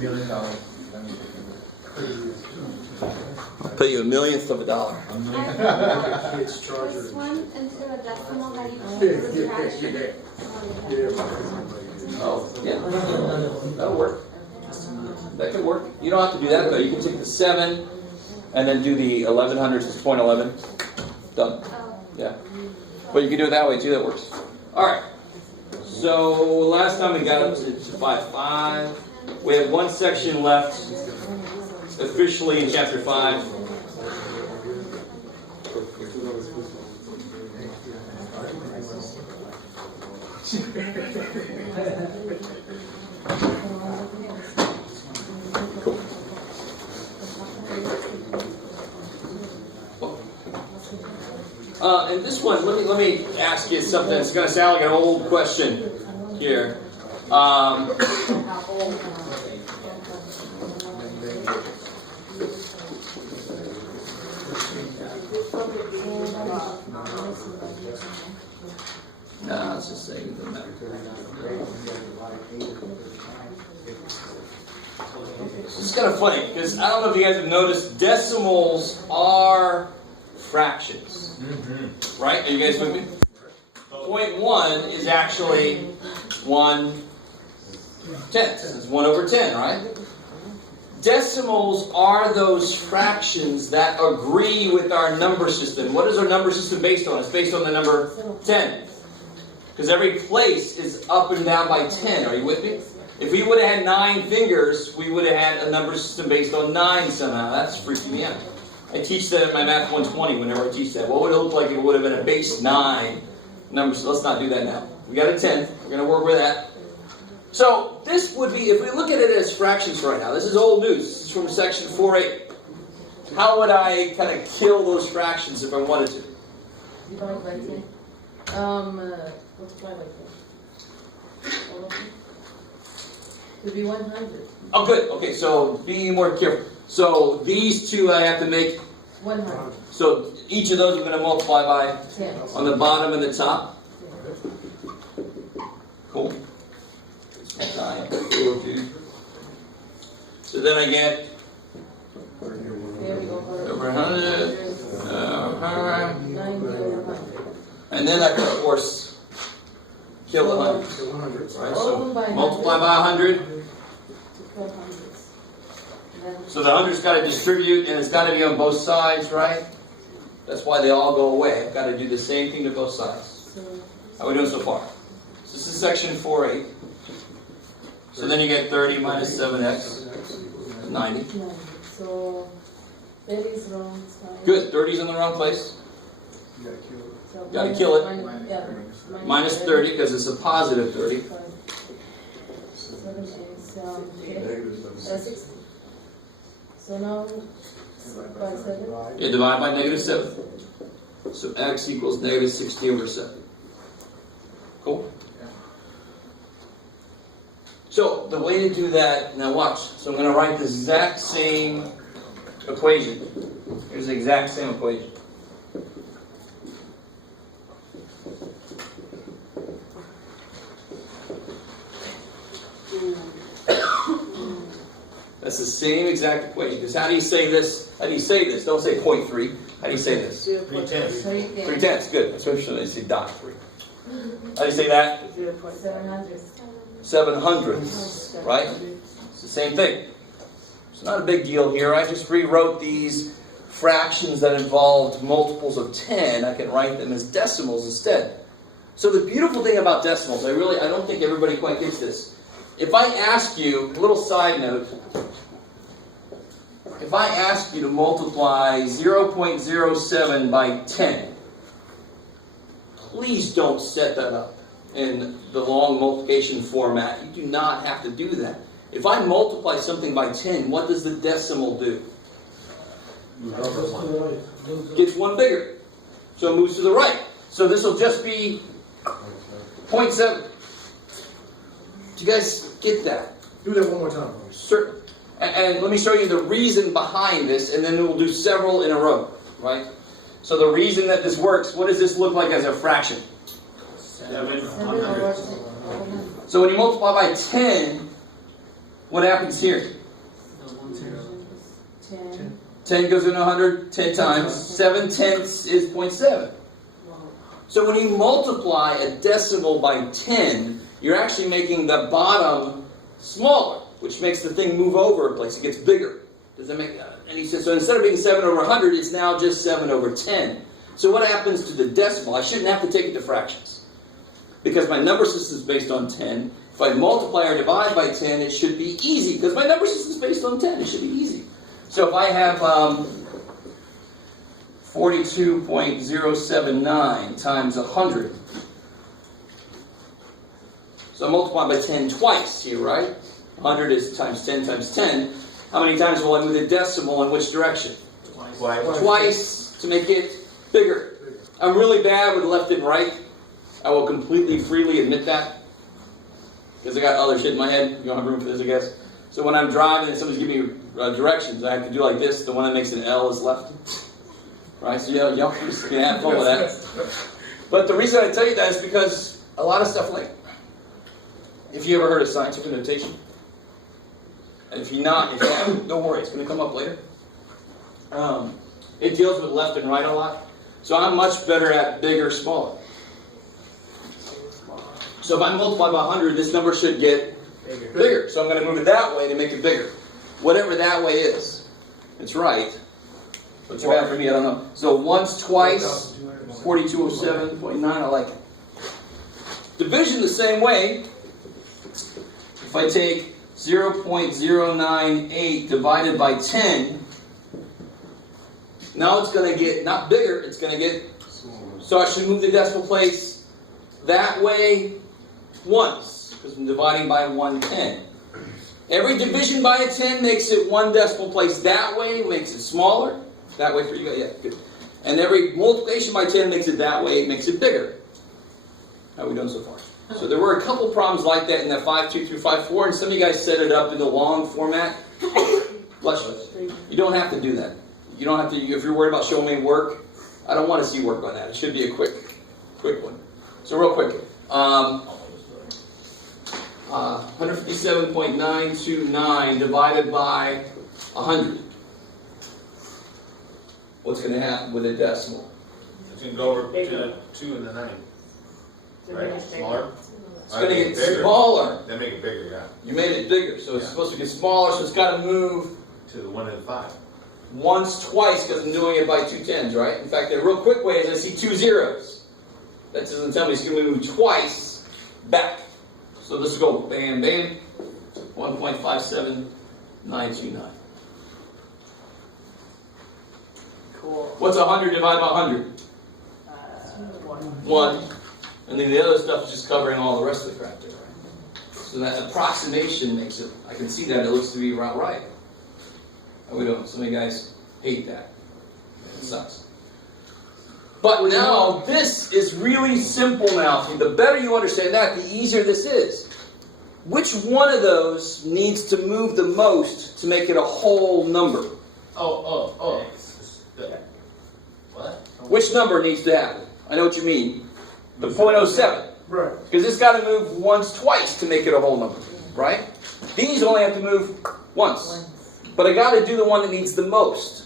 $1 million. I'll pay you $1,000,000th of a dollar. It's charger. This one into a decimal that you subtract. Oh, yeah. That'll work. That can work. You don't have to do that, though. You can take the 7 and then do the 1100s as 0.11. Done. Yeah. But you can do it that way, too. That works. All right. So last time we got up to 5.5. We have one section left, officially in chapter 5. And this one, let me ask you something. It's going to sound like an old question here. No, it's just saying it doesn't matter. It's kind of funny because I don't know if you guys have noticed, decimals are fractions. Right? Are you guys with me? 0.1 is actually 1/10. It's 1 over 10, right? Decimals are those fractions that agree with our number system. What is our number system based on? It's based on the number 10. Because every place is up and down by 10. Are you with me? If we would have had 9 fingers, we would have had a number system based on 9 somehow. That's freaking me out. I teach that in my Math 120 whenever I teach that. What would it look like if it would have been a base 9 number? So let's not do that now. We got a 10. We're going to work with that. So this would be, if we look at it as fractions right now, this is old news. This is from section 4.8. How would I kind of kill those fractions if I wanted to? Divide by 10. Multiply by 10. All of them. To be 100. Oh, good. Okay, so be more careful. So these two I have to make 100. So each of those I'm going to multiply by 10. on the bottom and the top. Cool. So then I get There we go. over 100. 90 over 100. And then I can, of course, kill the 100. So 100. Right? So multiply by 100. So the 100's got to distribute, and it's got to be on both sides, right? That's why they all go away. I've got to do the same thing to both sides. How are we doing so far? So this is section 4.8. So then you get 30 minus 7x, 90. So 30 is wrong side. Good, 30's in the wrong place. You gotta kill it. So Gotta kill it. Minus Minus 30 because it's a positive 30. 7 is Negative 60. So now by 7. Yeah, divide by negative 7. So x equals negative 60 over 7. Cool? So the way to do that, now watch. So I'm going to write the exact same equation. Here's the exact same equation. That's the same exact equation. Because how do you say this? How do you say this? Don't say 0.3. How do you say this? 3/10. 3/10. Good. Especially when they say dot 3. How do you say that? 700. 700ths. Right? It's the same thing. It's not a big deal here. I just rewrote these fractions that involved multiples of 10. I can write them as decimals instead. So the beautiful thing about decimals, I don't think everybody quite gets this. If I ask you, a little side note, if I ask you to multiply 0.07 by 10, please don't set that up in the long multiplication format. You do not have to do that. If I multiply something by 10, what does the decimal do? Gets one bigger. So it moves to the right. So this will just be 0.7. Do you guys get that? Do that one more time. Certain. And let me show you the reason behind this, and then we'll do several in a row, right? So the reason that this works, what does this look like as a fraction? 7 over 10. So when you multiply by 10, What happens here? 10. 10 goes into 100 10 times. 7/10 is 0.7. So when you multiply a decimal by 10, you're actually making the bottom smaller, which makes the thing move over a place. It gets bigger. Does that make any sense? So instead of being 7 over 100, it's now just 7 over 10. So what happens to the decimal? I shouldn't have to take it to fractions, because my number system is based on 10. If I multiply or divide by 10, it should be easy, because my number system is based on 10. It should be easy. So if I have 42.079 times 100, so I multiply by 10 twice here, right? 100 is times 10 times 10. How many times will I move the decimal in which direction? Twice to make it bigger. I'm really bad with left and right. I will completely freely admit that, because I got other shit in my head. You don't have room for this, I guess. So when I'm driving and somebody's giving me directions, I have to do like this. The one that makes an L is left. Right? So y'all can have fun with that. But the reason I tell you that is because a lot of stuff like, if you ever heard of scientific notation, and if you haven't, don't worry, it's going to come up later. It deals with left and right a lot. So I'm much better at big or smaller. So if I multiply by 100, this number should get bigger. So I'm going to move it that way to make it bigger. Whatever that way is. It's right. But too bad for me, I don't know. So once, twice, 4207.9, I like it. Division the same way. If I take 0.098 divided by 10, now it's going to get, not bigger, it's going to get, so I should move the decimal place that way once, because I'm dividing by 1/10. Every division by a 10 makes it one decimal place that way, makes it smaller. That way for you, yeah, good. And every multiplication by 10 makes it that way, it makes it bigger. How are we doing so far? So there were a couple problems like that in that 5.2 through 5.4, and some of you guys set it up in the long format. Bless you. You don't have to do that. You don't have to, if you're worried about showing me work, I don't want to see work on that. It should be a quick one. So real quick. 157.929 divided by 100. What's going to happen with a decimal? It's going to go over to 2 and the 9. Right? Smaller? It's going to get smaller. Then make it bigger, yeah. You made it bigger, so it's supposed to get smaller, so it's got to move to the 1 and the 5. Once, twice, because I'm doing it by 2 10s, right? In fact, a real quick way is I see 2 zeros. That doesn't tell me it's going to move twice back. So let's go bam, bam. 1.57929. Cool. What's 100 divided by 100? 1. And then the other stuff is just covering all the rest of the crap there, right? So that approximation makes it, I can see that it looks to be about right. How we doing? Some of you guys hate that. It sucks. But now, this is really simple now. The better you understand that, the easier this is. Which one of those needs to move the most to make it a whole number? What? Which number needs to happen? I know what you mean. The 0.07. Right. Because it's got to move once, twice to make it a whole number. Right? These only have to move once. But I got to do the one that needs the most.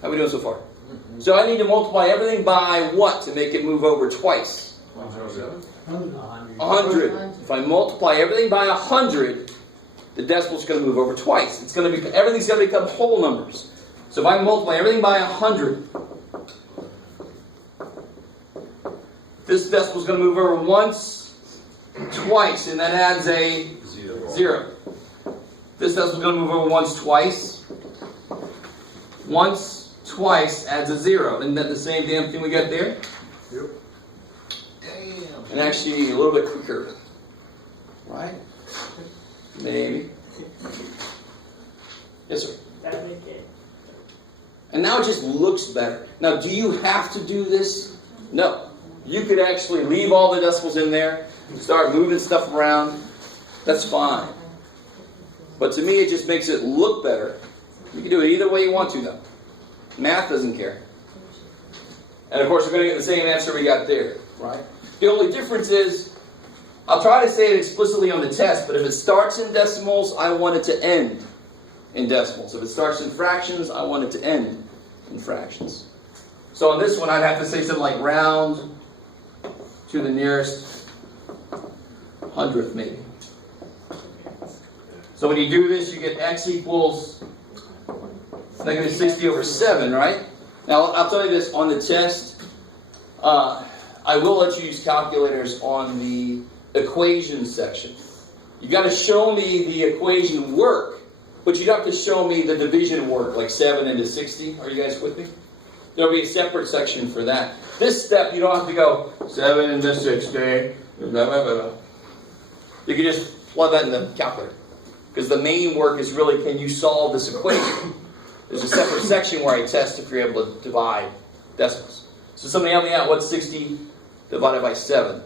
How are we doing so far? So I need to multiply everything by what to make it move over twice? 100. If I multiply everything by 100, the decimal's going to move over twice. It's going to be, everything's going to become whole numbers. So if I multiply everything by 100, this decimal's going to move over once, twice, and that adds a 0. This decimal's going to move over once, twice. Once, twice adds a 0. Isn't that the same damn thing we got there? Yep. Damn. And actually a little bit quicker. Right? Maybe. Yes, sir. And now it just looks better. Now, do you have to do this? No. You could actually leave all the decimals in there, start moving stuff around. That's fine. But to me, it just makes it look better. You can do it either way you want to, though. Math doesn't care. And of course, we're going to get the same answer we got there, right? The only difference is I'll try to say it explicitly on the test, but if it starts in decimals, I want it to end in decimals. If it starts in fractions, I want it to end in fractions. So on this one, I'd have to say something like round to the nearest hundredth, maybe. So when you do this, you get x equals negative 60 over 7, right? Now, I'll tell you this, on the test, I will let you use calculators on the equation section. You've got to show me the equation work, but you'd have to show me the division work, like 7 into 60. Are you guys with me? There'll be a separate section for that. This step, you don't have to go 7 into 60, blah, blah, blah, blah. You can just plug that in the calculator. Because the main work is really, can you solve this equation? There's a separate section where I test if you're able to divide decimals. So somebody help me out. What's 60 divided by 7?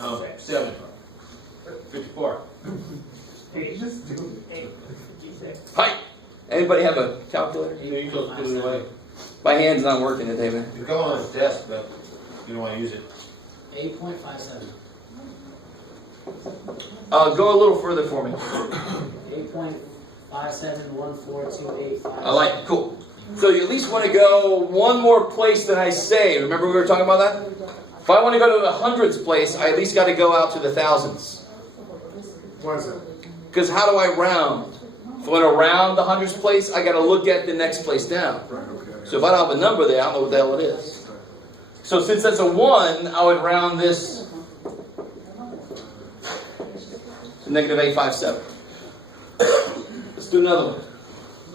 Okay, 7. 54. Hi. Anybody have a calculator? You go put it away. My hand's not working today, man. You go on the desk, but you don't want to use it. 8.57. Go a little further for me. 8.571428. I like it. Cool. So you at least want to go one more place than I say. Remember we were talking about that? If I want to go to the hundreds place, I at least got to go out to the thousands. Why is that? Because how do I round? If I want to round the hundreds place, I got to look at the next place down. Right, okay. So if I don't have a number there, I don't know what the hell it is. So since that's a 1, I would round this to negative 857. Let's do another one.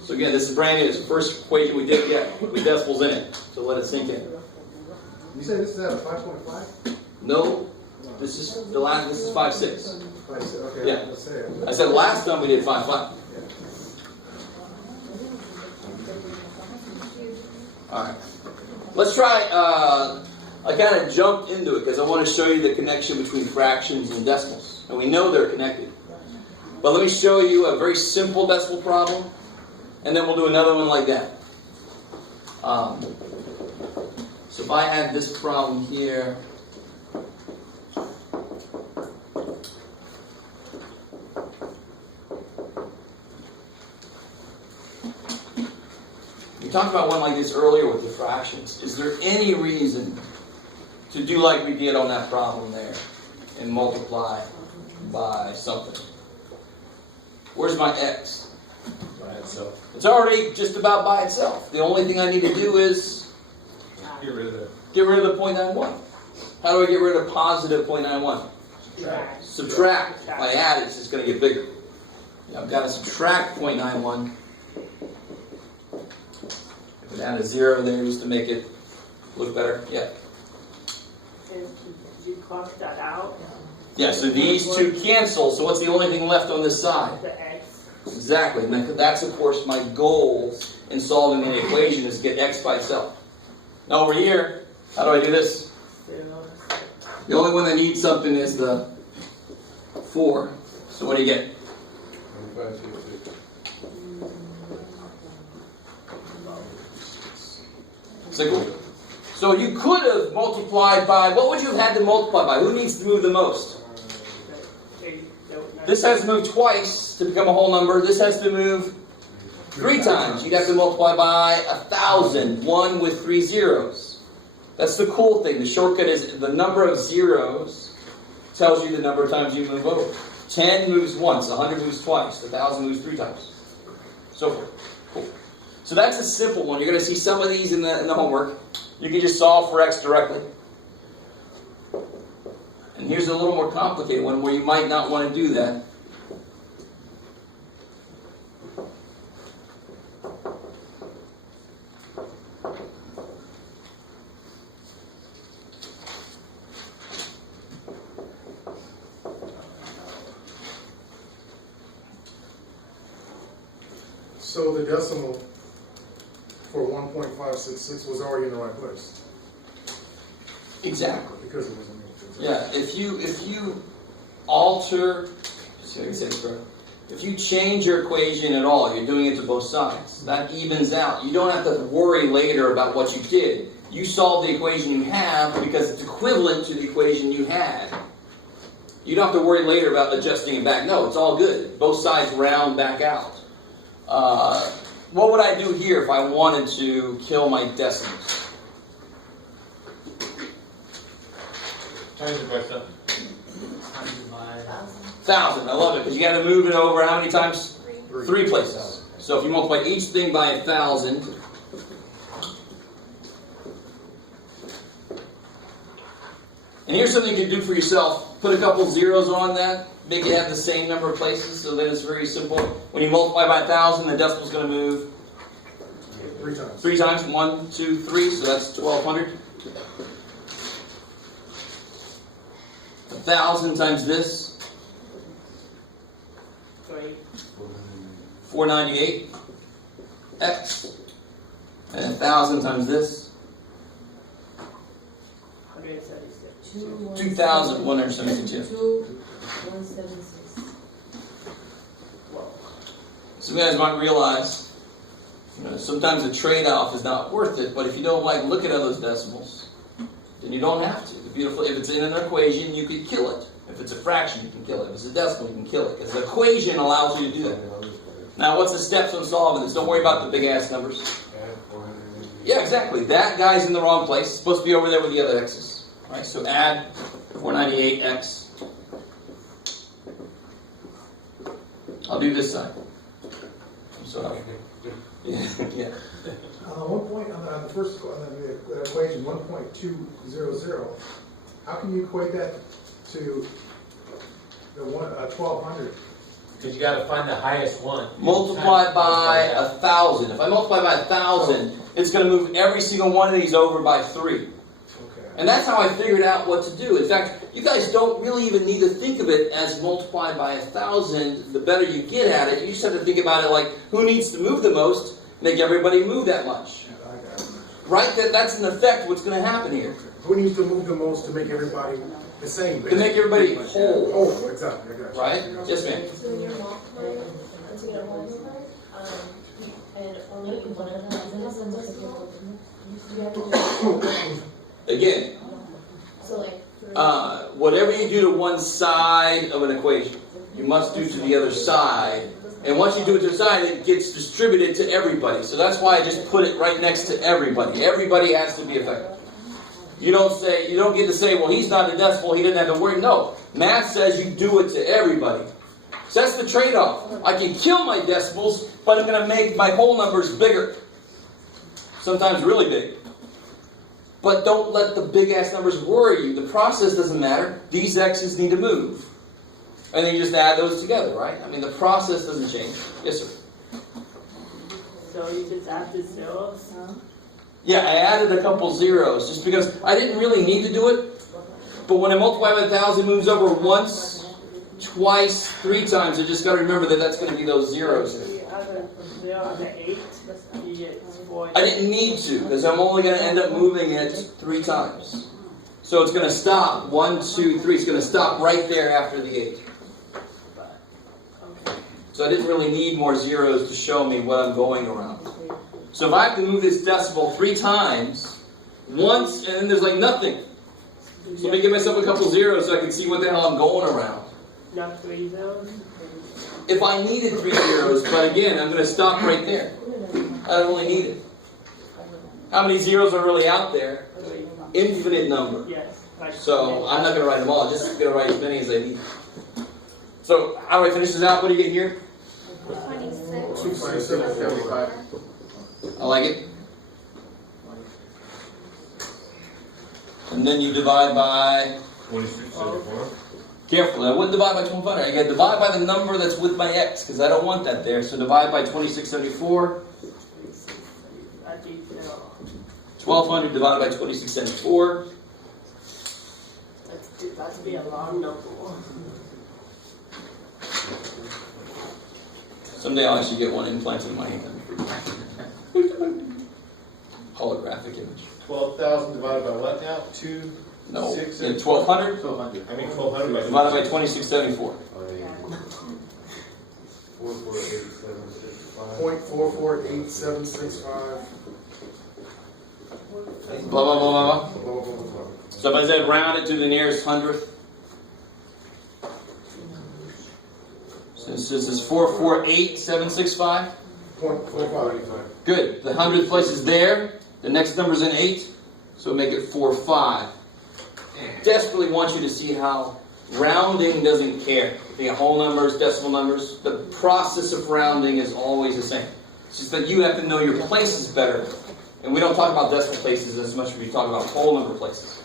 So again, this is brand new. It's the first equation we did get with decimals in it. So let it sink in. You say this is at a 5.5? No, this is the last. This is 5.6. Okay, Yeah. let's say it. I said last time we did 5.5. All right. Let's try. I kind of jumped into it because I want to show you the connection between fractions and decimals, and we know they're connected. But let me show you a very simple decimal problem, and then we'll do another one like that. So if I had this problem here. We talked about one like this earlier with the fractions. Is there any reason to do like we did on that problem there and multiply by something? Where's my x? By itself. It's already just about by itself. The only thing I need to do is Get rid of it. get rid of the 0.91. How do I get rid of positive 0.91? Subtract. If I add it, it's just going to get bigger. I've got to subtract 0.91. Add a 0 there just to make it look better. Yeah. Did you cross that out? Yeah, so these two cancel, so what's the only thing left on this side? The x. Exactly. And that's, of course, my goal in solving the equation is to get x by itself. Now over here, how do I do this? 0. The only one that needs something is the 4. So what do you get? So you could have multiplied by, what would you have had to multiply by? Who needs to move the most? This has to move twice to become a whole number. This has to move 3 times. You'd have to multiply by 1,000. 1 with 3 zeros. That's the cool thing. The shortcut is the number of zeros tells you the number of times you move over. 10 moves once. 100 moves twice. 1,000 moves 3 times. So forth. Cool. So that's a simple one. You're going to see some of these in the homework. You can just solve for x directly. And here's a little more complicated one where you might not want to do that. So the decimal for 1.566 was already in the right place Exactly. because it was in the Yeah, if you alter, see if I can say this correctly. If you change your equation at all, you're doing it to both sides. That evens out. You don't have to worry later about what you did. You solve the equation you have because it's equivalent to the equation you had. You don't have to worry later about adjusting it back. No, it's all good. Both sides round back out. What would I do here if I wanted to kill my decimals? Times it by 7. 1,000. I love it because you got to move it over how many times? 3 places. So if you multiply each thing by 1,000, and here's something you can do for yourself. Put a couple zeros on that. Make it have the same number of places so that it's very simple. When you multiply by 1,000, the decimal's going to move 3 times. 3 times. 1, 2, 3. So that's 1,200. 1,000 times this. 498 x. And 1,000 times this. 2,172. 2,176. Some guys might realize, sometimes the trade-off is not worth it, but if you don't like looking at those decimals, then you don't have to. If it's in an equation, you can kill it. If it's a fraction, you can kill it. If it's a decimal, you can kill it. Because the equation allows you to do that. Now, what's the steps on solving this? Don't worry about the big-ass numbers. Yeah, exactly. That guy's in the wrong place. It's supposed to be over there with the other x's. All right, so add 498x. I'll do this side. So, yeah. One point on the first the equation, 1.200. How can you equate that to the 1,200? Because you got to find the highest one. Multiply by 1,000. If I multiply by 1,000, it's going to move every single one of these over by 3. Okay. And that's how I figured out what to do. In fact, you guys don't really even need to think of it as multiply by 1,000. The better you get at it, you just have to think about it like, who needs to move the most? Make everybody move that much. Right? That's in effect what's going to happen here. Who needs to move the most to make everybody the same? To make everybody whole. Oh, exactly. I got you. Right? Yes, ma'am. So when you're multiplying, to get a multiply, and only one of them is a decimal, you have to do Again, so like 3. whatever you do to one side of an equation, you must do to the other side. And once you do it to the side, it gets distributed to everybody. So that's why I just put it right next to everybody. Everybody has to be affected. You don't get to say, well, he's not a decimal, he didn't have to worry. No. Math says you do it to everybody. So that's the trade-off. I can kill my decimals, but I'm going to make my whole numbers bigger. Sometimes really big. But don't let the big-ass numbers worry you. The process doesn't matter. These x's need to move. And then you just add those together, right? I mean, the process doesn't change. Yes, sir? So you just add the zeros? Yeah, I added a couple zeros just because I didn't really need to do it. But when I multiply by 1,000, it moves over once, twice, 3 times. I just got to remember that that's going to be those zeros. You add a 0 and an 8, you get 4. I didn't need to because I'm only going to end up moving it 3 times. So it's going to stop. 1, 2, 3. It's going to stop right there after the 8. So I didn't really need more zeros to show me what I'm going around. So if I have to move this decimal 3 times, once, and then there's like nothing. So let me give myself a couple zeros so I can see what the hell I'm going around. You have 3 zeros? If I needed 3 zeros, but again, I'm going to stop right there. I don't really need it. How many zeros are really out there? 3. Infinite number. Yes. So I'm not going to write them all. I'm just going to write as many as I need. So how do I finish this out? What do you get here? 26. 2.75. I like it. And then you divide by... 2674. Careful, I wouldn't divide by 1200. I got to divide by the number that's with my x, because I don't want that there. So divide by 2674. 1200 divided by 2674. That's be a long number. Someday I'll actually get one implanted in my hand. Holographic image. 12,000 divided by what now? 2? No, 6 in 1200 1200. I mean 1200 by divided by 2674. 0.448765. Blah, blah, blah, blah, blah. Blah, blah, blah, blah. So if I said round it to the nearest hundredth, This is 448765. 0.45. Good. The 100th place is there. The next number's in 8. So make it 45. Desperately want you to see how rounding doesn't care. If you got whole numbers, decimal numbers, the process of rounding is always the same. It's just that you have to know your places better. And we don't talk about decimal places as much as we talk about whole number places.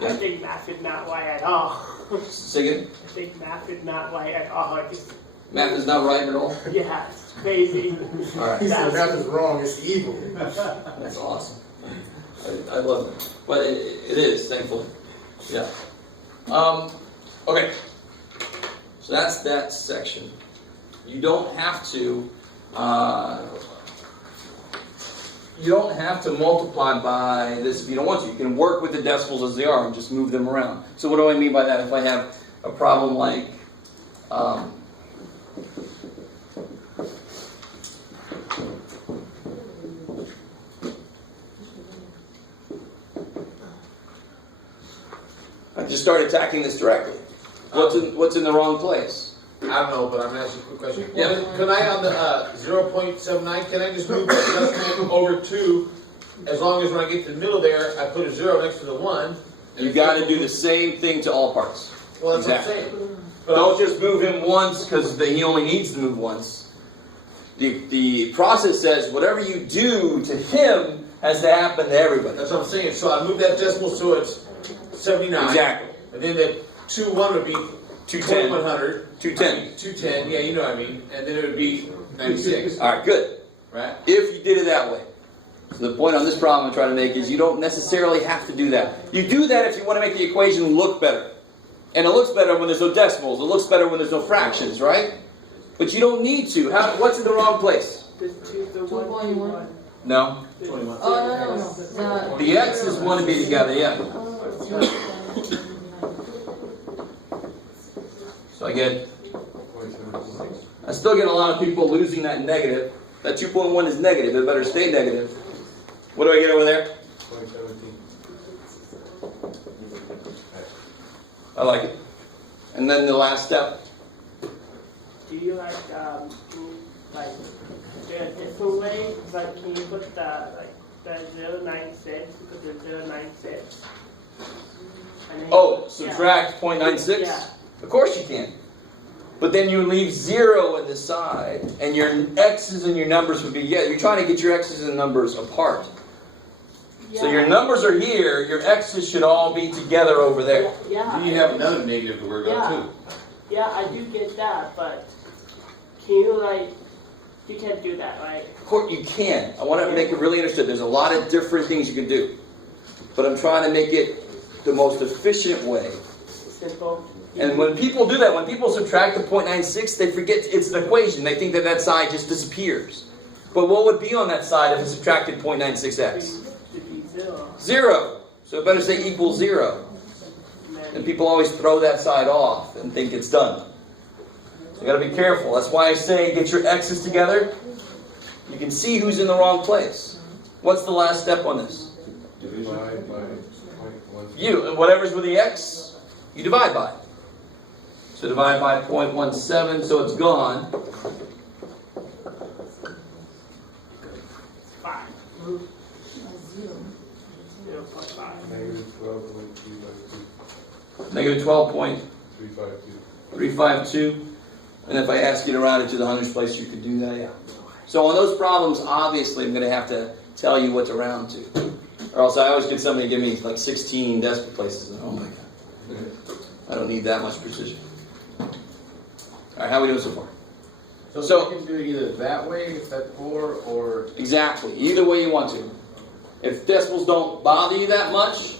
I think math is not why at all. Say again? I think math is not why at all. Just, Math is not right at all? yeah, it's crazy. Alright. He said math is wrong, it's evil. That's awesome. I love it. But it is, thankfully. Yeah. Okay. So that's that section. You don't have to multiply by this if you don't want to. You can work with the decimals as they are and just move them around. So what do I mean by that? If I have a problem like I just start attacking this directly. What's in the wrong place? I don't know, but I'm gonna ask you a quick question. Yeah. Can I, on the 0.79, can I just move the decimal over 2, as long as when I get to the middle there, I put a 0 next to the 1? You got to do the same thing to all parts. Well, that's Exactly. what I'm saying. But Don't just move him once because he only needs to move once. The process says whatever you do to him has to happen to everybody. that's what I'm saying. So I move that decimal so it's 79. Exactly. And then the 2-1 would be 210. 2100. 210. 210, yeah, you know what I mean. And then it would be 96, All right, good. right? If you did it that way. So the point on this problem I'm trying to make is you don't necessarily have to do that. You do that if you want to make the equation look better. And it looks better when there's no decimals. It looks better when there's no fractions, right? But you don't need to. What's in the wrong place? Just choose the 2.1. No. 21. Oh, no. The x's want to be together, yeah. So I still get a lot of people losing that negative. That 2.1 is negative. It better stay negative. What do I get over there? 2017. I like it. And then the last step. Do you like the different way? Like, can you put the 096? Put the 096. And then Subtract 0.96? Yeah. Of course you can. But then you leave 0 in the side, and your x's and your numbers would be, you're trying to get your x's and numbers apart. Yeah. So your numbers are here, your x's should all be together over there. Yeah. You have another negative to work on too. Yeah, I do get that, but can you you can't do that, right? Of course you can. I want to make it really understood. There's a lot of different things you can do. But I'm trying to make it the most efficient way. Simple. And when people do that, when people subtract the 0.96, they forget it's an equation. They think that side just disappears. But what would be on that side if it subtracted 0.96x? Should be 0. 0. So it better say equals 0. And people always throw that side off and think it's done. So you got to be careful. That's why I say get your x's together. You can see who's in the wrong place. What's the last step on this? Divide by 0.1. And whatever's with the x, you divide by. So divide by 0.17, so it's gone. 5. 0.5. Negative 12.352. Negative 12.352. 352. And if I ask you to round it to the hundredths place, you could do that, yeah. So on those problems, obviously, I'm going to have to tell you what to round to. Or else I always get somebody to give me like 16 decimal places. And oh my God. I don't need that much precision. All right, how are we doing so far? So we can do it either that way, step 4, or... Exactly. Either way you want to. If decimals don't bother you that much,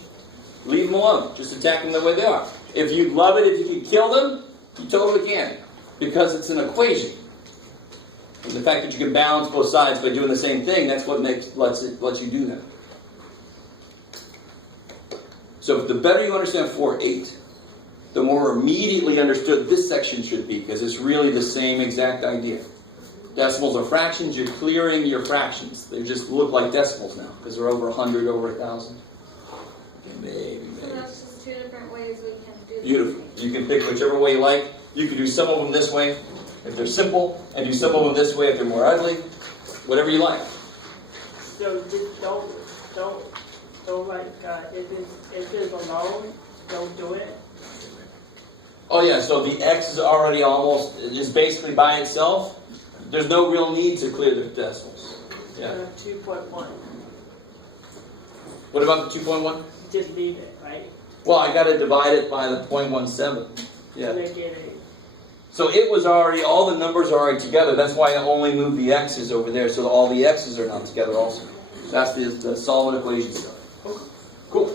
leave them alone. Just attack them the way they are. If you'd love it if you could kill them, you totally can. Because it's an equation. And the fact that you can balance both sides by doing the same thing, that's what lets you do that. So the better you understand 4/8, the more immediately understood this section should be, because it's really the same exact idea. Decimals are fractions, you're clearing your fractions. They just look like decimals now, because they're over 100, over 1,000. Maybe. So that's just two different ways we can do this. Beautiful. You can pick whichever way you like. You can do some of them this way, if they're simple, and do simple one this way if they're more ugly. Whatever you like. So just don't like, if it's alone, don't do it. Oh yeah, so the X is already almost, is basically by itself. There's no real need to clear the decimals. Yeah. 2.1. What about the 2.1? Just leave it, right? Well, I got to divide it by the 0.17. Yeah. Make it So it was already, all the numbers are already together. That's why I only moved the X's over there, so all the X's are not together also. So that's the solid equation stuff. Cool.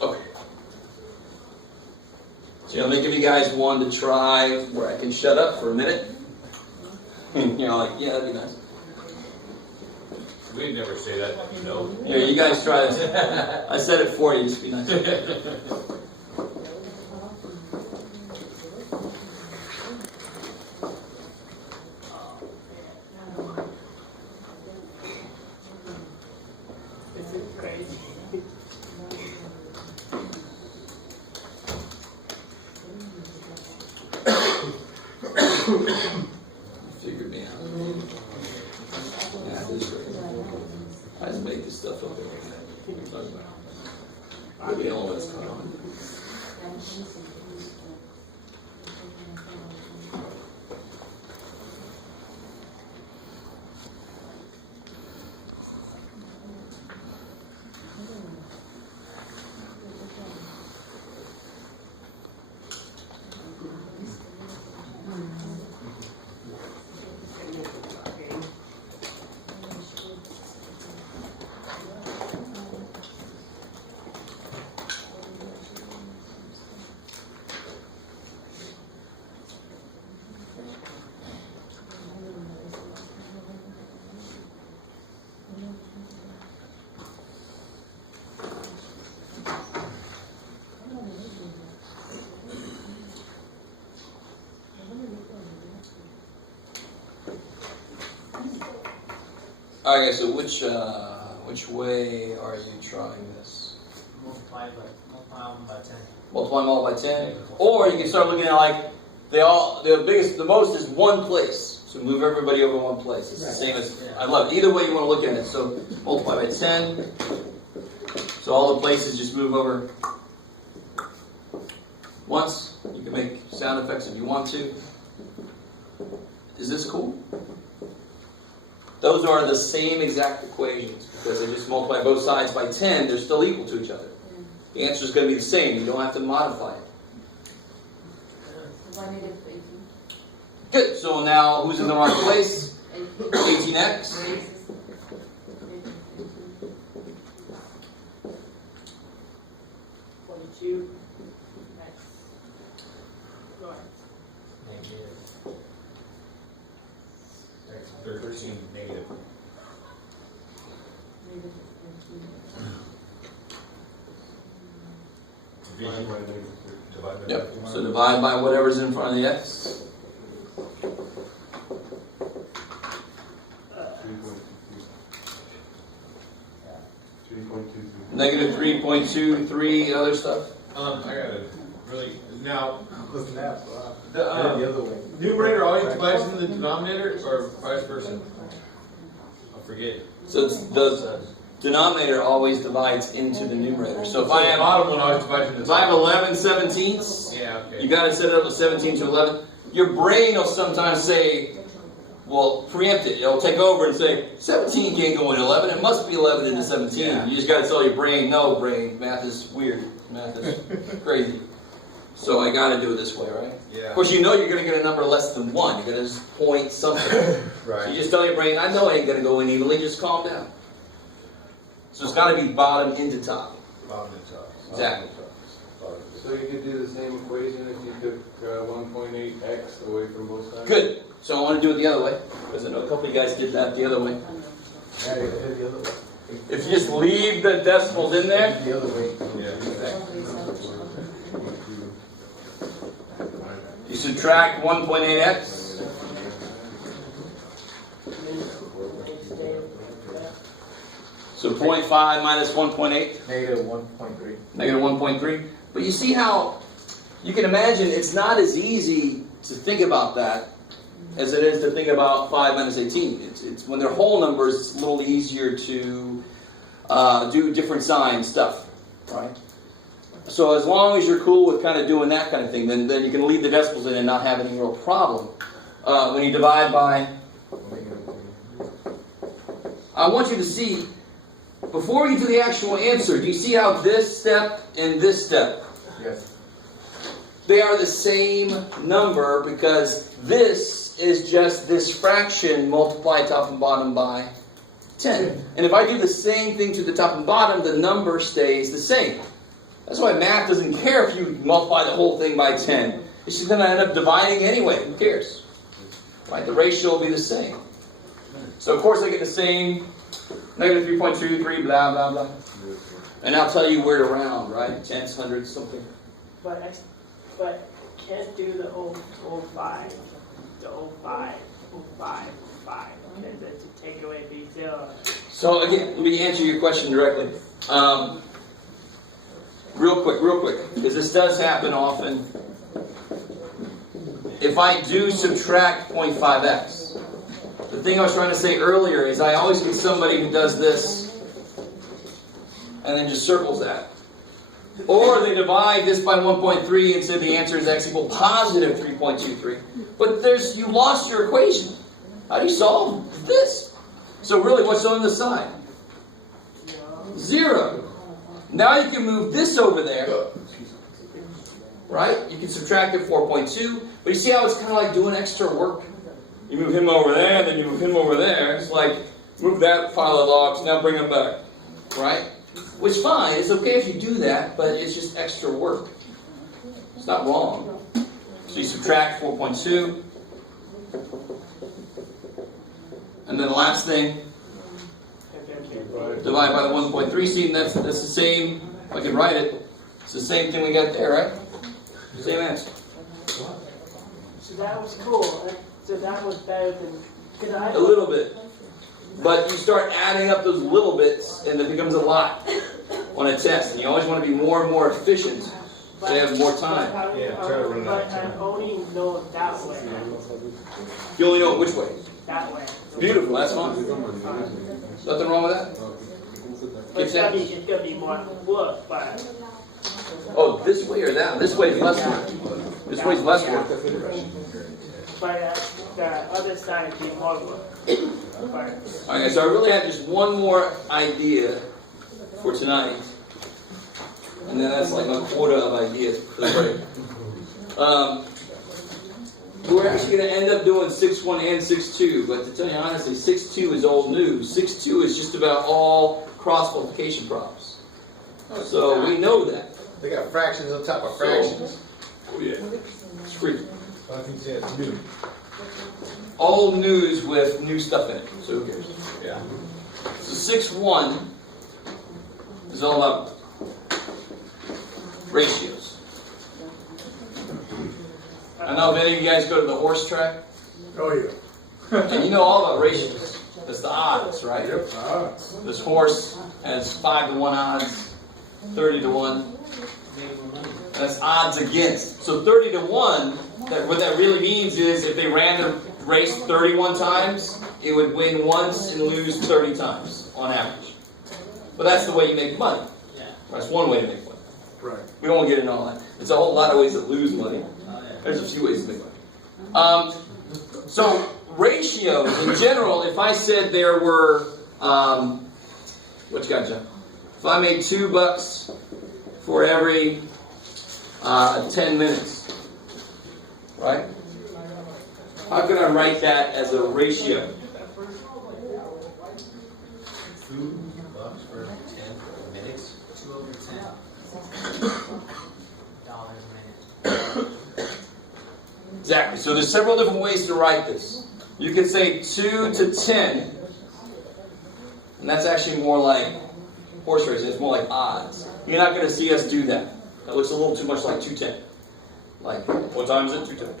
Okay. So I'm going to give you guys one to try where I can shut up for a minute. You're like, yeah, that'd be nice. We'd never say that, you know. Here, you guys try this. I said it for you, just be nice. This is crazy. Figured me out. Yeah, this is I just make this stuff up every day. Really don't know what's going on. Okay, so which way are you trying this? Multiply them by 10. Multiply them all by 10? Or you can start looking at like, the most is one place. So move everybody over one place. It's the same as, I love it. Either way you want to look at it. So multiply by 10. So all the places just move over once. You can make sound effects if you want to. Is this cool? Those are the same exact equations because they just multiply both sides by 10. They're still equal to each other. The answer is going to be the same. You don't have to modify it. Good. So now who's in the wrong place? 18x. Negative. 13 negative. Division. Divide by Yep. So divide by whatever's in front of the x. Negative 3.23 other stuff. I got it. Really, now, Listen to that. the The other way. numerator always divides in the denominator, or vice versa? I forget. So the denominator always divides into the numerator. So if I The have bottom one always divides in the if I have 11/17ths, Yeah, okay. you got to set it up with 17 to 11. Your brain will sometimes say, well, preempt it. It'll take over and say, 17 can't go into 11. It must be 11 into 17. Yeah. You just got to tell your brain, no, brain, math is weird. Math is crazy. So I got to do it this way, right? Yeah. Of course, you know you're going to get a number less than 1. You're going to just point something. So Right. you just tell your brain, I know I ain't going to go in evenly. Just calm down. So it's got to be bottom into top. Bottom and top. Exactly. So you could do the same equation if you took 1.8x away from both sides? Good. So I want to do it the other way, because I know a couple of you guys did that the other way. Yeah, you did the other way. If you just leave the decimals in there, The other way. Yeah. you subtract 1.8x. So 0.5 minus 1.8, Negative 1.3. negative 1.3. But you see how You can imagine it's not as easy to think about that as it is to think about 5 minus 18. It's when they're whole numbers, it's a little easier to do different sign stuff, right? So as long as you're cool with kind of doing that kind of thing, then you can leave the decimals in and not have any real problem. When you divide by, I want you to see, before we get to the actual answer, do you see how this step and this step, Yes. they are the same number because this is just this fraction multiplied top and bottom by 10. And if I do the same thing to the top and bottom, the number stays the same. That's why math doesn't care if you multiply the whole thing by 10. It's just going to end up dividing anyway. Who cares? Right? The ratio will be the same. So of course I get the same negative 3.23, blah, blah, blah. And I'll tell you where to round, right? Tenths, hundredths, something. But can't do the 0.05, the 0.5, 0.5, 0.5, and then to take away the 0. So again, let me answer your question directly. Real quick, because this does happen often. If I do subtract 0.5x, the thing I was trying to say earlier is I always get somebody who does this and then just circles that. Or they divide this by 1.3 and say the answer is x equal positive 3.23. But you lost your equation. How do you solve this? So really, what's on the side? 0. Now you can move this over there. Right? You can subtract it 4.2. But you see how it's kind of like doing extra work? You move him over there, then you move him over there. It's like, move that pile of logs, now bring him back. Right? Which fine, it's okay if you do that, but it's just extra work. It's not wrong. So you subtract 4.2. And then the last thing, divide by the 1.3. See, and that's the same, if I can write it, it's the same thing we got there, right? Same answer. So that was cool. So that was better than... A little bit. But you start adding up those little bits, and it becomes a lot on a test. And you always want to be more and more efficient, so you have more time. But I only know it that way. You only know it which way? That way. Beautiful, that's fine. Nothing wrong with that? But it's gonna be more work, but... Oh, this way or that? This way is less work. This way is less work. But the other side be more work. Okay, so I really have just one more idea for tonight. And then that's like a quota of ideas for the break. We're actually going to end up doing 6.1 and 6.2, but to tell you honestly, 6.2 is old news. 6.2 is just about all cross multiplication problems. So we know that. They got fractions on top of fractions. Oh yeah, it's free. I think it's new. Old news with new stuff in it. So who cares? Yeah. So 6.1 is all about ratios. I know if any of you guys go to the horse track, Oh, yeah. and you know all about ratios. That's the odds, right? Yep. This horse has 5 to 1 odds, 30 to 1. That's odds against. So 30 to 1, what that really means is if they ran the race 31 times, it would win once and lose 30 times on average. But that's the way you make money. That's one way to make money. Right. We won't get into all that. There's a whole lot of ways to lose money. There's a few ways to make money. So ratios in general, if I said there were, what you got, John? If I made $2 for every 10 minutes, right? How can I write that as a ratio? $2 for 10 minutes. 2 over 10. Dollars a minute. Exactly. So there's several different ways to write this. You could say 2 to 10, and that's actually more like horse racing. It's more like odds. You're not going to see us do that. That looks a little too much like 210. Like, what time is it? 210.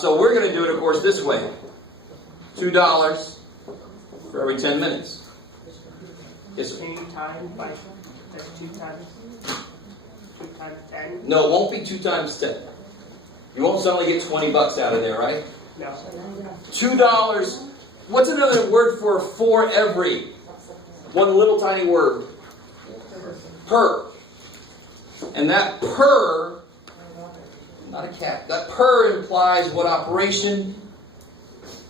So we're going to do it, of course, this way. $2 for every 10 minutes. Yes, sir. 2 times by that's 2 times. 2 times 10? No, it won't be 2 times 10. You won't suddenly get 20 bucks out of there, right? No. $2. What's another word for every? One little tiny word. Per. And that per, not a cap, that per implies what operation?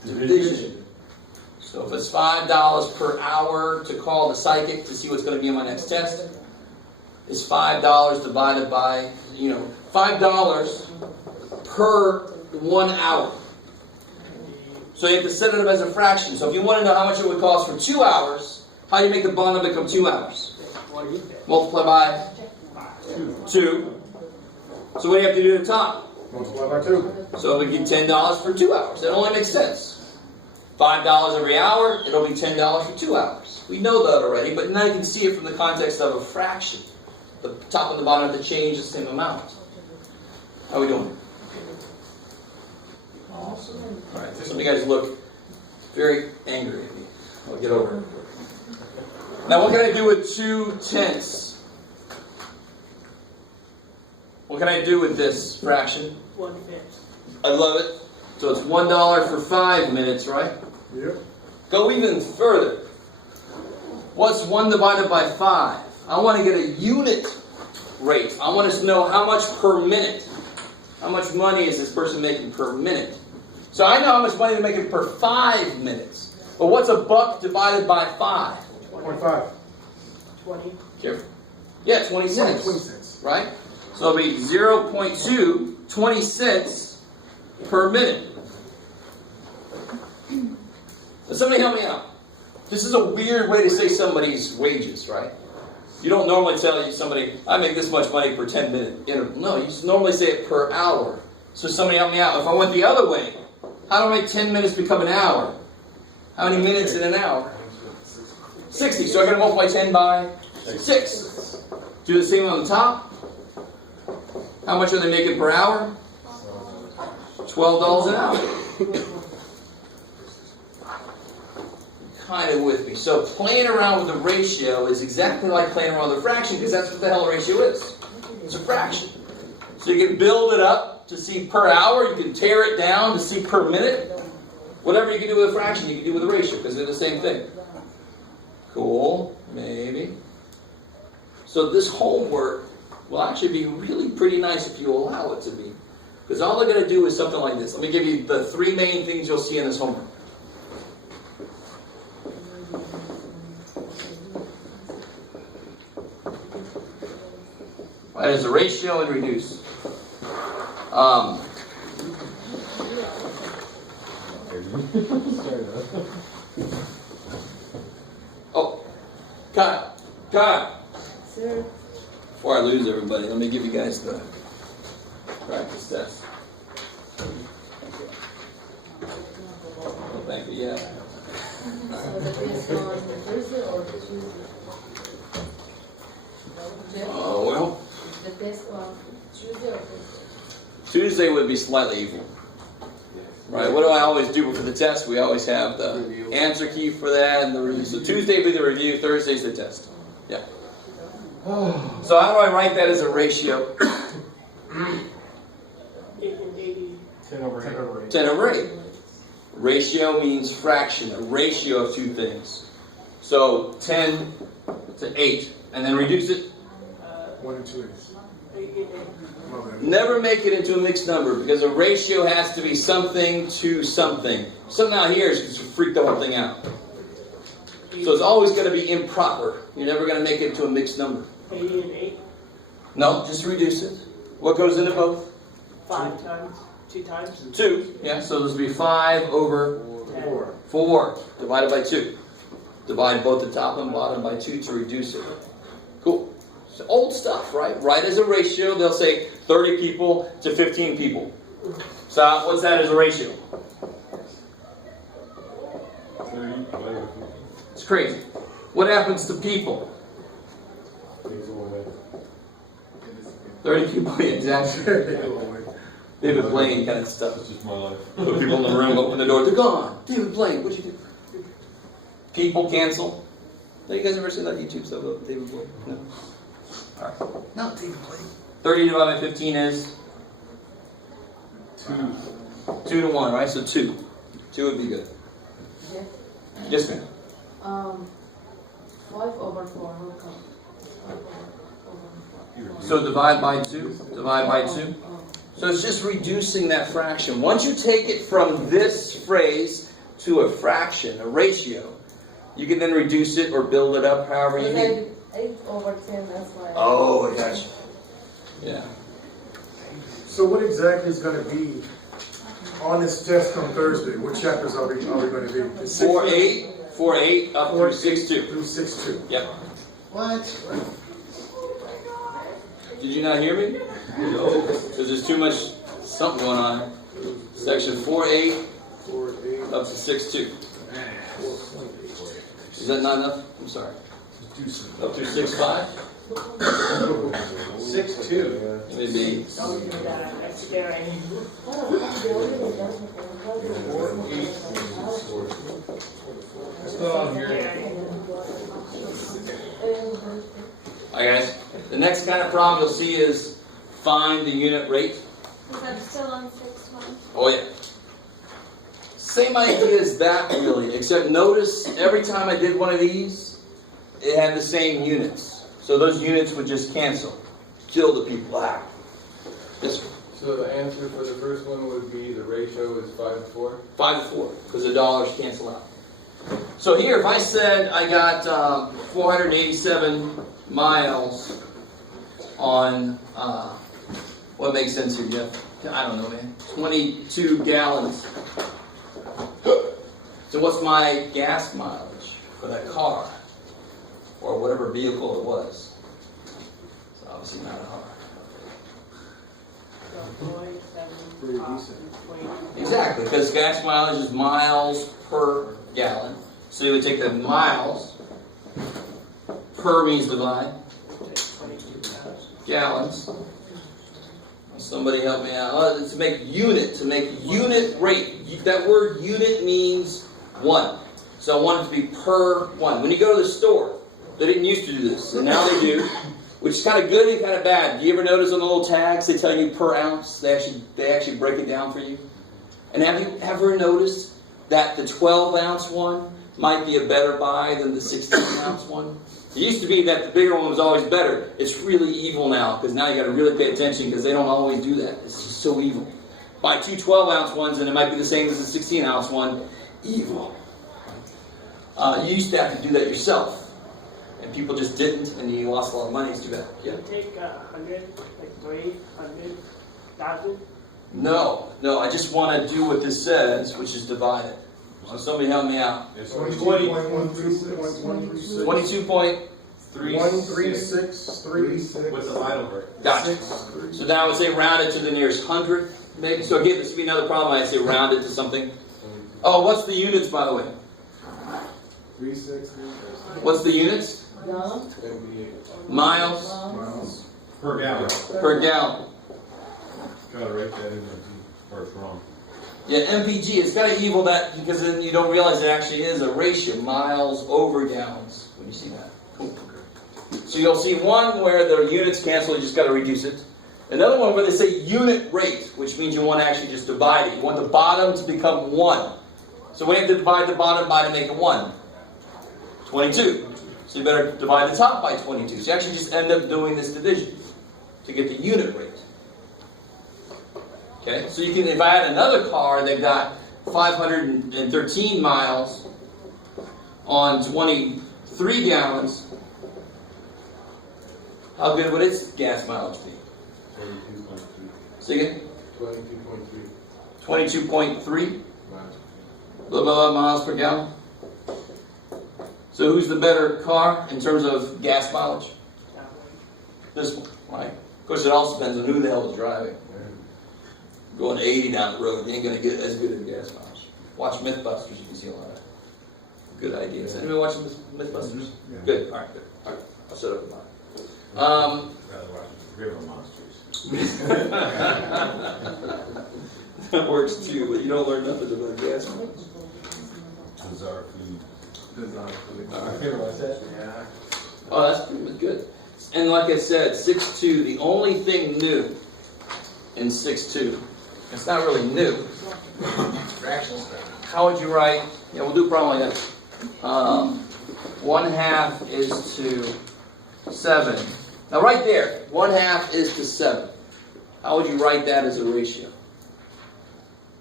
Division. So if it's $5 per hour to call the psychic to see what's going to be in my next test, it's $5 divided by, $5 per 1 hour. So you have to set it up as a fraction. So if you want to know how much it would cost for 2 hours, how do you make the bond become 2 hours? Multiply by 2. So what do you have to do at the top? Multiply by 2. So we get $10 for 2 hours. That only makes sense. $5 every hour, it'll be $10 for 2 hours. We know that already, but now you can see it from the context of a fraction. The top and the bottom have to change the same amount. How are we doing? Awesome. Alright, some of you guys look very angry at me. I'll get over it. Now what can I do with 2/10? What can I do with this fraction? 1/5. I love it. So it's $1 for 5 minutes, right? Yep. Go even further. What's 1 divided by 5? I want to get a unit rate. I want us to know how much per minute. How much money is this person making per minute? So I know how much money they're making per 5 minutes. But what's a buck divided by 5? 0.5. 20. Careful. Yeah, 20 cents. 20 cents. Right? So it'll be 0.2, 20 cents per minute. So somebody help me out. This is a weird way to say somebody's wages, right? You don't normally tell somebody, I make this much money per 10-minute interval. No, you just normally say it per hour. So somebody help me out. If I went the other way, how do I make 10 minutes become an hour? How many minutes in an hour? 60. So I got to multiply 10 by 6. Do the same on the top. How much are they making per hour? $12 an hour. Kind of with me. So playing around with the ratio is exactly like playing around with a fraction, because that's what the hell a ratio is. It's a fraction. So you can build it up to see per hour. You can tear it down to see per minute. Whatever you can do with a fraction, you can do with a ratio, because they're the same thing. Cool. Maybe. So this homework will actually be really pretty nice if you allow it to be. Because all they're going to do is something like this. Let me give you the 3 main things you'll see in this homework. That is a ratio and reduce. Oh, Kyle. Sir. Before I lose everybody, let me give you guys the practice test. Oh, thank you, yeah. So the test on Thursday or Tuesday? Jeff, Oh, well, the test on Tuesday or Thursday? Tuesday would be slightly evil. Right, what do I always do for the test? We always have the answer key for that and the review. So Tuesday will be the review, Thursday's the test. Yeah. So how do I write that as a ratio? 10 over 8. 10 over 8. Ratio means fraction, a ratio of 2 things. So 10 to 8, and then reduce it. 1 and 2 is. Never make it into a mixed number, because a ratio has to be something to something. Something out here is going to freak the whole thing out. So it's always going to be improper. You're never going to make it into a mixed number. 80 and 8. No, just reduce it. What goes into both? 5 times. 2 times. 2. Yeah, so this would be 5 over 4 divided by 2. Divide both the top and bottom by 2 to reduce it. Cool. It's old stuff, right? Write as a ratio. They'll say 30 people to 15 people. So what's that as a ratio? It's crazy. What happens to people? 30 people, yeah, exactly. David Blaine kind of stuff. That's just my life. Put people in the room, open the door, they're gone. David Blaine, what'd you do? People cancel. No, you guys ever seen that YouTube stuff about David Blaine? No. Alright. No, David, please. 30 divided by 15 is 2 to 1, right? So 2. 2 would be good. Yeah. Yes, ma'am. 5 over 4, how come? 5 over 4. So divide by 2. Divide by 2. So it's just reducing that fraction. Once you take it from this phrase to a fraction, a ratio, you can then reduce it or build it up however you need. 8 over 10, that's why. Oh, I got you. Yeah. So what exactly is gonna be on this test on Thursday? What chapters are we gonna be? 4-8, 4-8 up through 6-2. Through 6-2. Yep. What? Did you not hear me? Because there's too much something going on. Section 4-8 up to 6-2. Is that not enough? I'm sorry. Up through 6-5? 6-2. Maybe. Don't do that, that's scary. What's going on here? Alright guys, the next kind of problem you'll see is find the unit rate. Is that still on 6-1? Oh yeah. Same idea as that really, except notice every time I did one of these, it had the same units. So those units would just cancel. Kill the people out. Yes, sir. So the answer for the first one would be the ratio is 5 to 4? 5 to 4, because the dollars cancel out. So here, if I said I got 487 miles on, what makes sense here, Jeff? I don't know, man. 22 gallons. So what's my gas mileage for that car? Or whatever vehicle it was? It's obviously not a car. Pretty decent. Exactly, because gas mileage is miles per gallon. So you would take the miles, per means divide, gallons. Somebody help me out. To make unit rate. That word unit means 1. So I want it to be per 1. When you go to the store, they didn't used to do this, and now they do, which is kind of good and kind of bad. Do you ever notice on the little tags they tell you per ounce? They actually break it down for you. And have you ever noticed that the 12-ounce one might be a better buy than the 16-ounce one? It used to be that the bigger one was always better. It's really evil now, because now you got to really pay attention, because they don't always do that. It's just so evil. Buy 2 12-ounce ones, and it might be the same as the 16-ounce one. Evil. You used to have to do that yourself. And people just didn't, and you lost a lot of money. It's too bad. Yeah. You take 100, like 300,000. No, I just want to do what this says, which is divide it. So somebody help me out. 22.136. 22.136. With the line over it. Gotcha. So now I would say round it to the nearest hundred, maybe. So again, this would be another problem. I'd say round it to something. Oh, what's the units, by the way? 360. What's the units? Gallon? Miles Miles. Per gallon. per gallon. Try to write that in there, or it's wrong. Yeah, MPG. It's kind of evil that, because then you don't realize it actually is a ratio, miles over gallons. When you see that. Cool. So you'll see one where the units cancel. You just got to reduce it. Another one where they say unit rate, which means you want to actually just divide it. You want the bottom to become 1. So we have to divide the bottom by to make it 1. 22. So you better divide the top by 22. So you actually just end up doing this division to get the unit rate. Okay, so you can, if I had another car that got 513 miles on 23 gallons, how good would its gas mileage be? 22.3. Say again? 22.3. 22.3 miles per gallon. So who's the better car in terms of gas mileage? This one, right? Of course, it also depends on who the hell is driving. Going 80 down the road, you ain't going to get as good as gas mileage. Watch Mythbusters, you can see a lot of good ideas. Anybody watching Mythbusters? Yeah. Good, alright, good. Alright, I'll shut up and mine. Rather watch River Monsters. That works too, but you don't learn nothing about gas mileage. Bizarre food. Bizarre food. I feel like that. Yeah. Oh, that's pretty good. And like I said, 6.2, the only thing new in 6.2, it's not really new. Fractions. How would you write, yeah, we'll do a problem like that. 1/2 is to 7. Now right there, 1/2 is to 7. How would you write that as a ratio?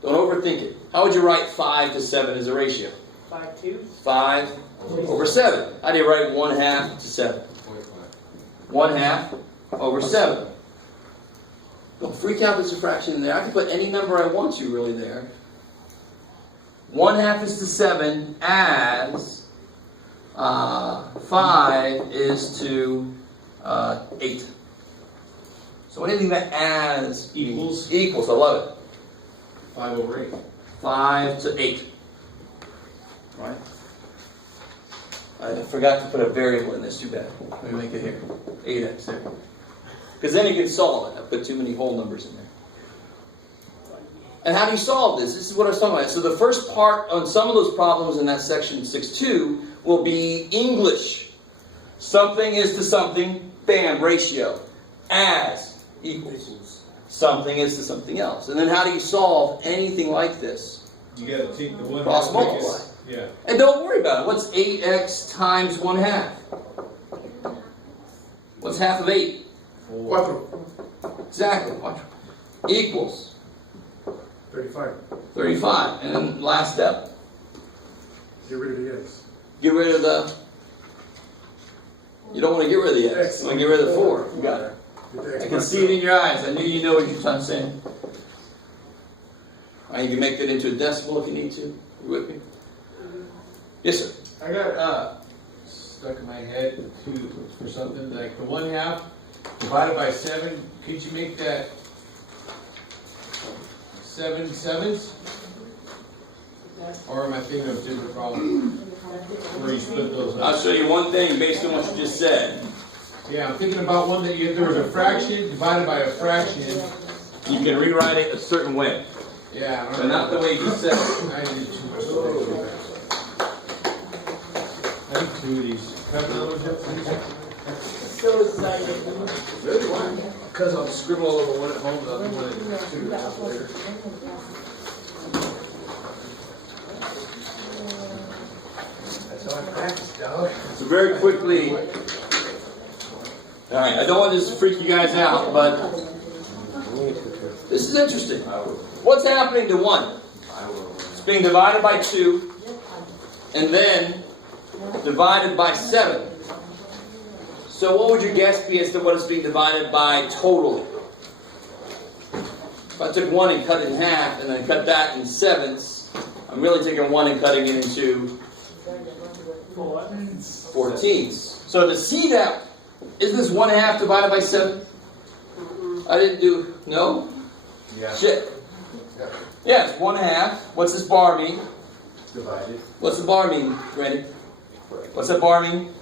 Don't overthink it. How would you write 5 to 7 as a ratio? 5 2. 5 over 7. How do you write 1/2 to 7? 1/2 over 7. Don't freak out, there's a fraction in there. I can put any number I want to really there. 1/2 is to 7 as 5 is to 8. So anything that as Equals. equals, I love it. 5 over 8. 5 to 8. Right? I forgot to put a variable in this, too bad. Let me make it here. 8x there. Because then you can solve it. I put too many whole numbers in there. And how do you solve this? This is what I was talking about. So the first part on some of those problems in that section 6.2 will be English. Something is to something, bam, ratio. As equals. Something is to something else. And then how do you solve anything like this? You gotta take the one. Cross multiply. Yeah. And don't worry about it. What's 8x times 1/2? What's half of 8? Cuatro. Exactly. Equals 35. 35. And then last step. Get rid of the x. Get rid of the... You don't want to get rid of the x. You want to get rid of the 4. You got it. Get the x I can plus see it in your eyes. I knew you know what you're trying to say. You can make that into a decimal if you need to. You with me? Yes, sir. I got stuck in my head too for something like the 1/2 divided by 7. Could you make that 7 sevens? Or am I thinking of a different problem? Where you split those I'll up? show you one thing based on what you just said. Yeah, I'm thinking about one that there was a fraction divided by a fraction. You can rewrite it a certain way, Yeah, I but don't not the know. way you just said it. I did too much. I think 2 of these. Can I have another one, Jeff, please? So excited. Really? Why? Because I'll scribble all over one at home, and I'll do one at 2 later. That's how I practice, dog. So very quickly, all right, I don't want this to freak you guys out, but this is interesting. What's happening to 1? It's being divided by 2, and then divided by 7. So what would your guess be as to what it's being divided by totally? If I took 1 and cut it in half, and then cut that in 7ths, I'm really taking 1 and cutting it into 14ths. So to see that, isn't this 1/2 divided by 7? I didn't do, no? Yeah. Shit. Yeah, it's 1/2. What's this bar mean? Divided. What's the bar mean, Randy? What's that bar mean?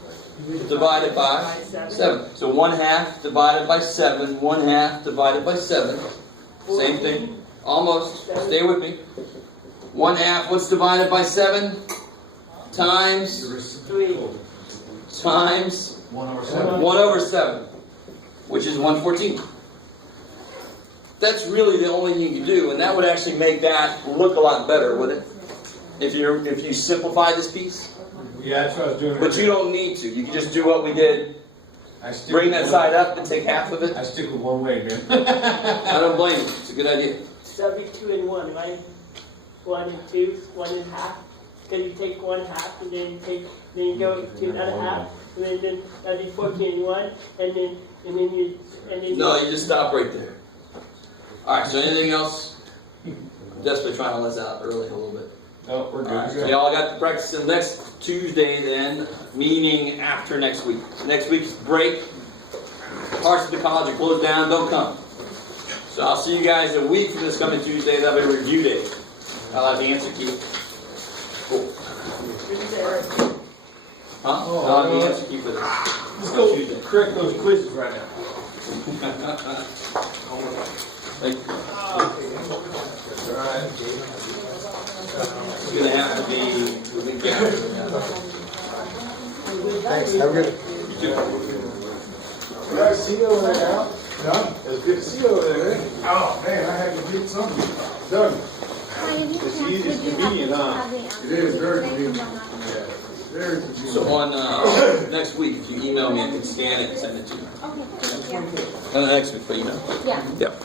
Divided by 7. So 1/2 divided by 7, 1/2 divided by 7. Same thing. Almost. Stay with me. 1/2, what's divided by 7? Times 3. times 1 over 7. 1 over 7, which is 1/14. That's really the only thing you can do, and that would actually make that look a lot better, wouldn't it? If you simplify this piece. Yeah, that's what I was doing. But you don't need to. You can just do what we did. I stick Bring with that one- side up and take half of it. I stick with one way, man. I don't blame you. It's a good idea. So that'd be 2 and 1, right? 1 and 2, 1.5. Because you take 1/2 and then you go to another half, and then that'd be 14 and 1, and then you. No, you just stop right there. All right. So anything else? Desperately trying to let us out early a little bit. No, we're All right. good. So y'all got to practice the next Tuesday then, meaning after next week. Next week's break. Parts of the college are closed down. Don't come. So I'll see you guys a week from this coming Tuesday. That'll be review day. I'll have the answer key. Cool. Huh? I'll have the answer key for this. Let's go correct those quizzes right now. Like, it's gonna have to be within Thanks. Have a good. You too. guys see you over there now? Done? It was good to see you over there, eh? Oh, man, I had to get something. Done. It's It's convenient, huh? It is very convenient. Very convenient. So on next week, if you email me, I can scan it and send it to you. Okay, thank you. Next week, by email. Yeah. Yep.